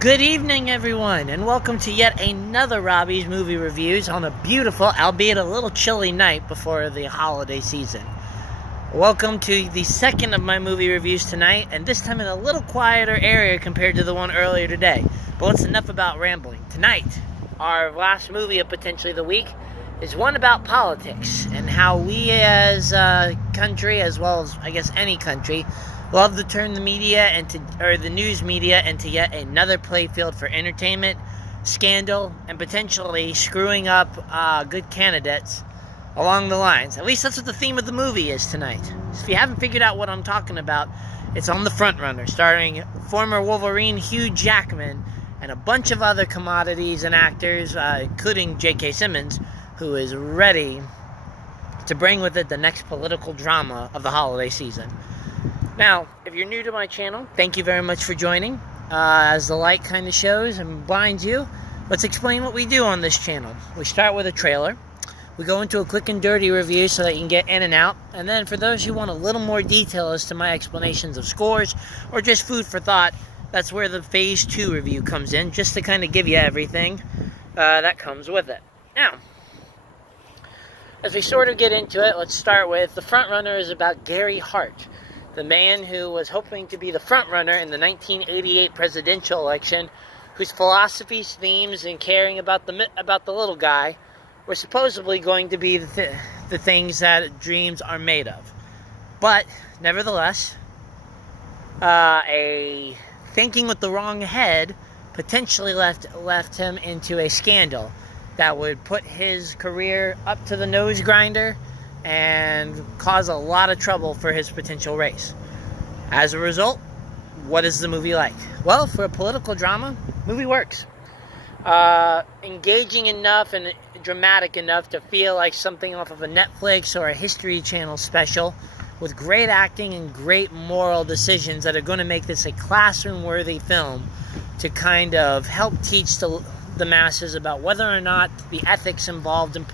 Good evening, everyone, and welcome to yet another Robbie's Movie Reviews on a beautiful, albeit a little chilly night before the holiday season. Welcome to the second of my movie reviews tonight, and this time in a little quieter area compared to the one earlier today. But it's enough about rambling. Tonight, our last movie of potentially the week is one about politics and how we as a country, as well as I guess any country, love to turn the media the news media into yet another playfield for entertainment, scandal, and potentially screwing up good candidates along the lines. At least that's what the theme of the movie is tonight. So if you haven't figured out what I'm talking about, it's On the Front Runner, starring former Wolverine Hugh Jackman and a bunch of other commodities and actors, including J.K. Simmons, who is ready to bring with it the next political drama of the holiday season. Now, if you're new to my channel, thank you very much for joining. As the light kind of shows and blinds you, let's explain what we do on this channel. We start with a trailer. We go into a quick and dirty review so that you can get in and out. And then for those who want a little more detail as to my explanations of scores or just food for thought, that's where the Phase 2 review comes in, just to kind of give you everything that comes with it. Now, as we sort of get into it, let's start with The Front Runner is about Gary Hart, the man who was hoping to be the frontrunner in the 1988 presidential election, whose philosophies, themes, and caring about the little guy were supposedly going to be the things that dreams are made of. But, nevertheless, a thinking with the wrong head potentially left him into a scandal that would put his career up to the nose grinder and cause a lot of trouble for his potential race. As a result, what is the movie like? Well, for a political drama, movie works. Engaging enough and dramatic enough to feel like something off of a Netflix or a History Channel special, with great acting and great moral decisions that are going to make this a classroom-worthy film to kind of help teach the masses about whether or not the ethics involved in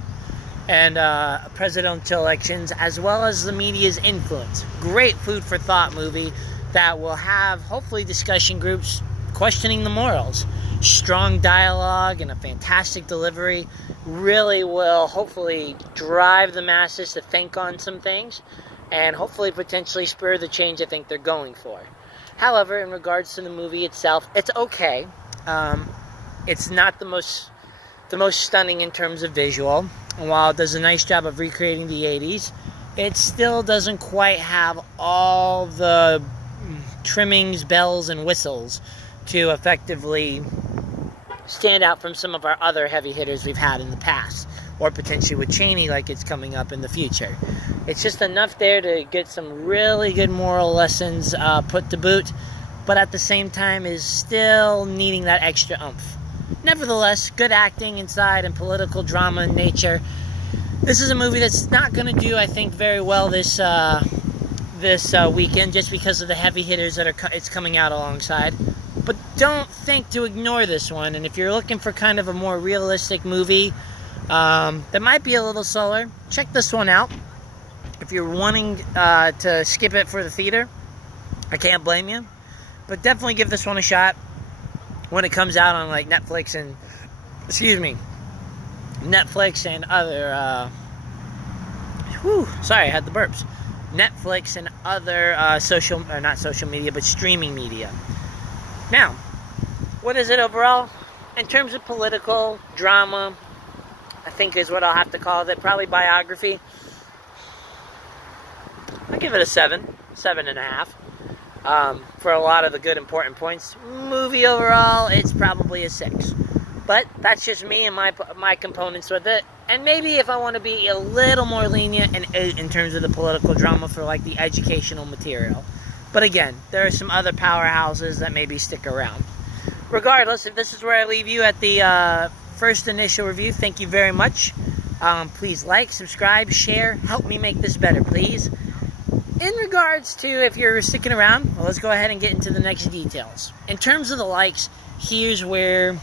presidential elections, as well as the media's influence. Great food for thought movie that will have, hopefully, discussion groups questioning the morals. Strong dialogue and a fantastic delivery really will, hopefully, drive the masses to think on some things and hopefully potentially spur the change I think they're going for. However, in regards to the movie itself, it's okay. It's not the most stunning in terms of visual. And while it does a nice job of recreating the 80s, it still doesn't quite have all the trimmings, bells, and whistles to effectively stand out from some of our other heavy hitters we've had in the past, or potentially with Cheney like it's coming up in the future. It's just enough there to get some really good moral lessons put to boot, but at the same time is still needing that extra oomph. Nevertheless, good acting inside and political drama in nature. This is a movie that's not going to do, I think, very well this weekend, just because of the heavy hitters that it's coming out alongside. But don't think to ignore this one. And if you're looking for kind of a more realistic movie that might be a little slower, check this one out. If you're wanting to skip it for the theater, I can't blame you. But definitely give this one a shot when it comes out on like Netflix and other sorry, I had the burps. Netflix and other not social media, but streaming media. Now, what is it overall? In terms of political drama, I think is what I'll have to call it. Probably biography. I'll give it a 7.5. For a lot of the good important points. Movie overall, it's probably a 6. But that's just me and my components with it. And maybe if I want to be a little more lenient, an 8 in terms of the political drama for like the educational material. But again, there are some other powerhouses that maybe stick around. Regardless, if this is where I leave you at the first initial review, thank you very much. Please like, subscribe, share, help me make this better, please. In regards to if you're sticking around, well, let's go ahead and get into the next details. In terms of the likes, here's where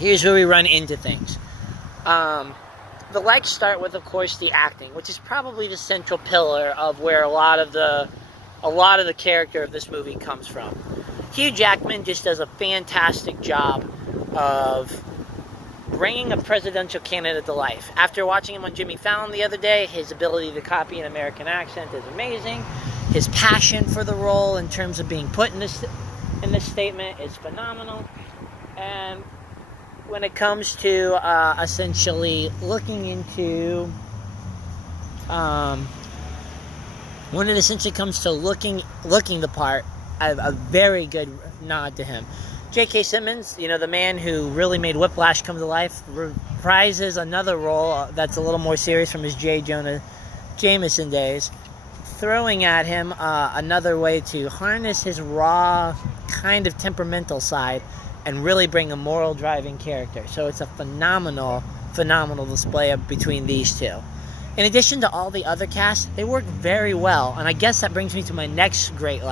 we run into things. The likes start with, of course, the acting, which is probably the central pillar of where a lot of the character of this movie comes from. Hugh Jackman just does a fantastic job of bringing a presidential candidate to life. After watching him on Jimmy Fallon the other day, his ability to copy an American accent is amazing. His passion for the role in terms of being put in this statement is phenomenal. And when it comes to essentially looking into when it essentially comes to looking the part, a very good nod to him. J.K. Simmons, the man who really made Whiplash come to life, reprises another role that's a little more serious from his J. Jonah Jameson days, throwing at him another way to harness his raw, kind of temperamental side and really bring a moral driving character. So it's a phenomenal display between these two. In addition to all the other cast, they work very well, and I guess that brings me to my next great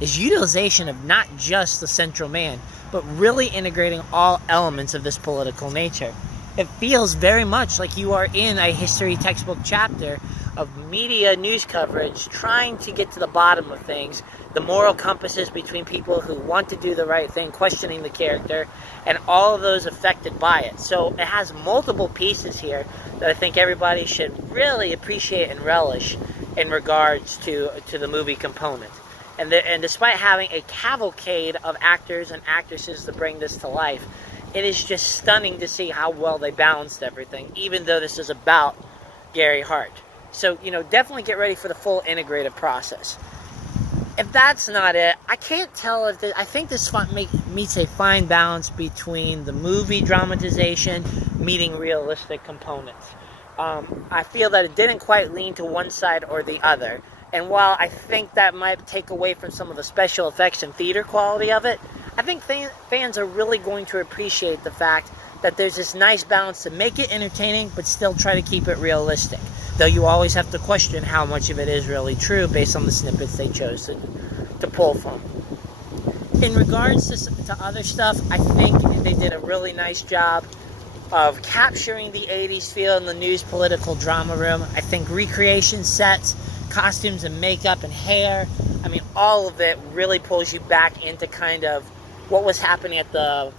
is utilization of not just the central man, but really integrating all elements of this political nature. It feels very much like you are in a history textbook chapter of media news coverage trying to get to the bottom of things, the moral compasses between people who want to do the right thing, questioning the character, and all of those affected by it. So it has multiple pieces here that I think everybody should really appreciate and relish in regards to the movie component. And despite having a cavalcade of actors and actresses to bring this to life, it is just stunning to see how well they balanced everything, even though this is about Gary Hart. So, definitely get ready for the full integrative process. If that's not it, I can't tell if I think this meets a fine balance between the movie dramatization meeting realistic components. I feel that it didn't quite lean to one side or the other. And while I think that might take away from some of the special effects and theater quality of it, I think fans are really going to appreciate the fact that there's this nice balance to make it entertaining, but still try to keep it realistic. Though you always have to question how much of it is really true based on the snippets they chose to pull from. In regards to other stuff, I think they did a really nice job of capturing the 80s feel in the news political drama room. I think recreation sets, costumes and makeup and hair, all of it really pulls you back into kind of what was happening at the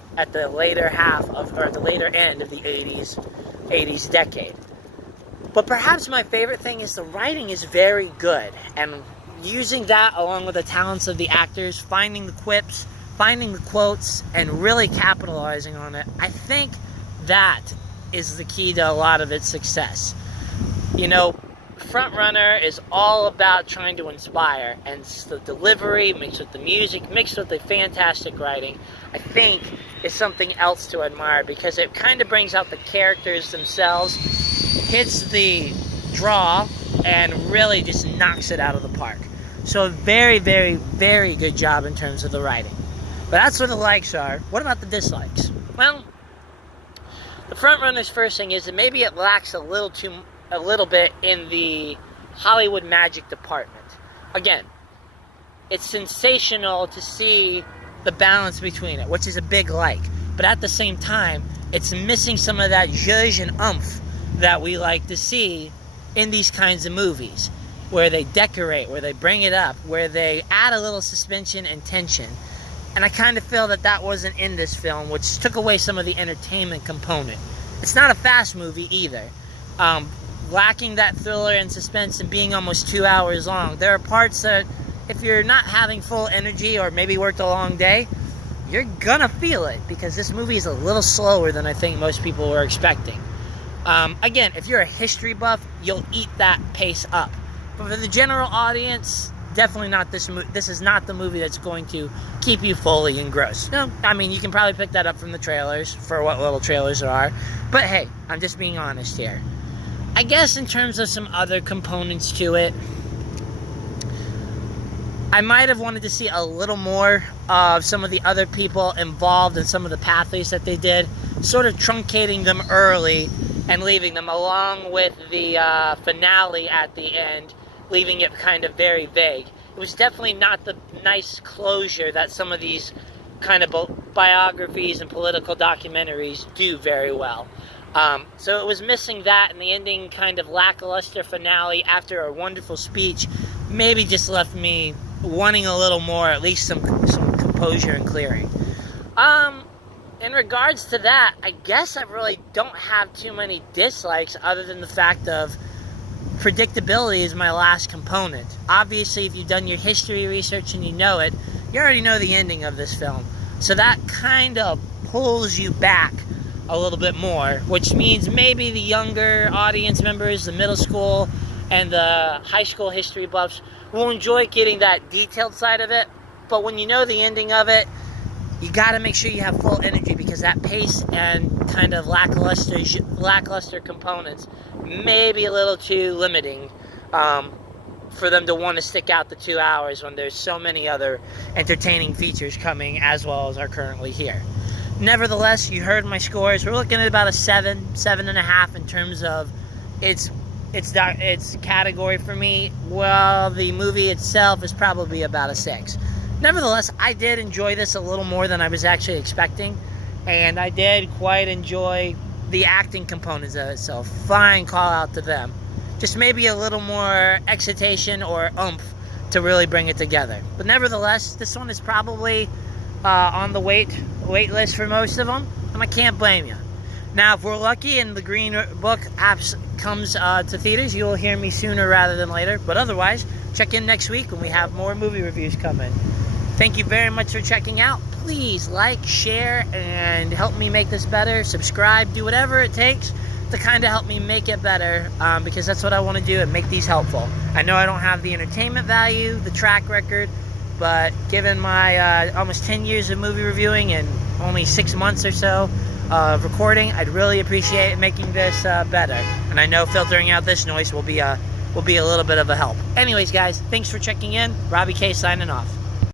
later end of the 80s decade. But perhaps my favorite thing is the writing is very good, and using that along with the talents of the actors, finding the quips, finding the quotes, and really capitalizing on it, I think that is the key to a lot of its success. Frontrunner is all about trying to inspire, and the delivery mixed with the music, mixed with the fantastic writing, I think is something else to admire, because it kind of brings out the characters themselves, hits the draw, and really just knocks it out of the park. So a very, very, very good job in terms of the writing. But that's what the likes are. What about the dislikes? Well, the Frontrunner's first thing is that maybe it lacks a little bit in the Hollywood magic department. Again, it's sensational to see the balance between it, which is a big like. But at the same time, it's missing some of that zhuzh and oomph that we like to see in these kinds of movies, where they decorate, where they bring it up, where they add a little suspension and tension. And I kind of feel that wasn't in this film, which took away some of the entertainment component. It's not a fast movie either. Lacking that thriller and suspense and being almost 2 hours long. There are parts that, if you're not having full energy or maybe worked a long day, you're gonna feel it, because this movie is a little slower than I think most people were expecting. Again, if you're a history buff, you'll eat that pace up. But for the general audience, definitely not this is not the movie that's going to keep you fully engrossed. No, you can probably pick that up from the trailers, for what little trailers there are. But hey, I'm just being honest here. I guess in terms of some other components to it, I might have wanted to see a little more of some of the other people involved in some of the pathways that they did, sort of truncating them early and leaving them, along with the finale at the end, leaving it kind of very vague. It was definitely not the nice closure that some of these kind of biographies and political documentaries do very well. So it was missing that, and the ending kind of lackluster finale after a wonderful speech maybe just left me wanting a little more, at least some composure and clearing. In regards to that, I guess I really don't have too many dislikes other than the fact of predictability is my last component. Obviously, if you've done your history research and you know it, you already know the ending of this film. So that kind of pulls you back a little bit more, which means maybe the younger audience members, the middle school and the high school history buffs will enjoy getting that detailed side of it. But when you know the ending of it, you got to make sure you have full energy, because that pace and kind of lackluster components may be a little too limiting for them to want to stick out the 2 hours when there's so many other entertaining features coming as well as are currently here. Nevertheless, you heard my scores. We're looking at about a 7.5 in terms of its category for me. Well, the movie itself is probably about a 6. Nevertheless, I did enjoy this a little more than I was actually expecting, and I did quite enjoy the acting components of it, so fine call out to them. Just maybe a little more excitation or oomph to really bring it together. But nevertheless, this one is probably on the wait list for most of them, and I can't blame you. Now, if we're lucky and the Green Book apps comes to theaters, you will hear me sooner rather than later. But otherwise, check in next week when we have more movie reviews coming. Thank you very much for checking out. Please like, share, and help me make this better. Subscribe, do whatever it takes to kind of help me make it better, because that's what I want to do and make these helpful. I know I don't have the entertainment value, the track record, but given my almost 10 years of movie reviewing and only 6 months or so of recording, I'd really appreciate making this better. And I know filtering out this noise will be a little bit of a help. Anyways, guys, thanks for checking in. Robbie K signing off.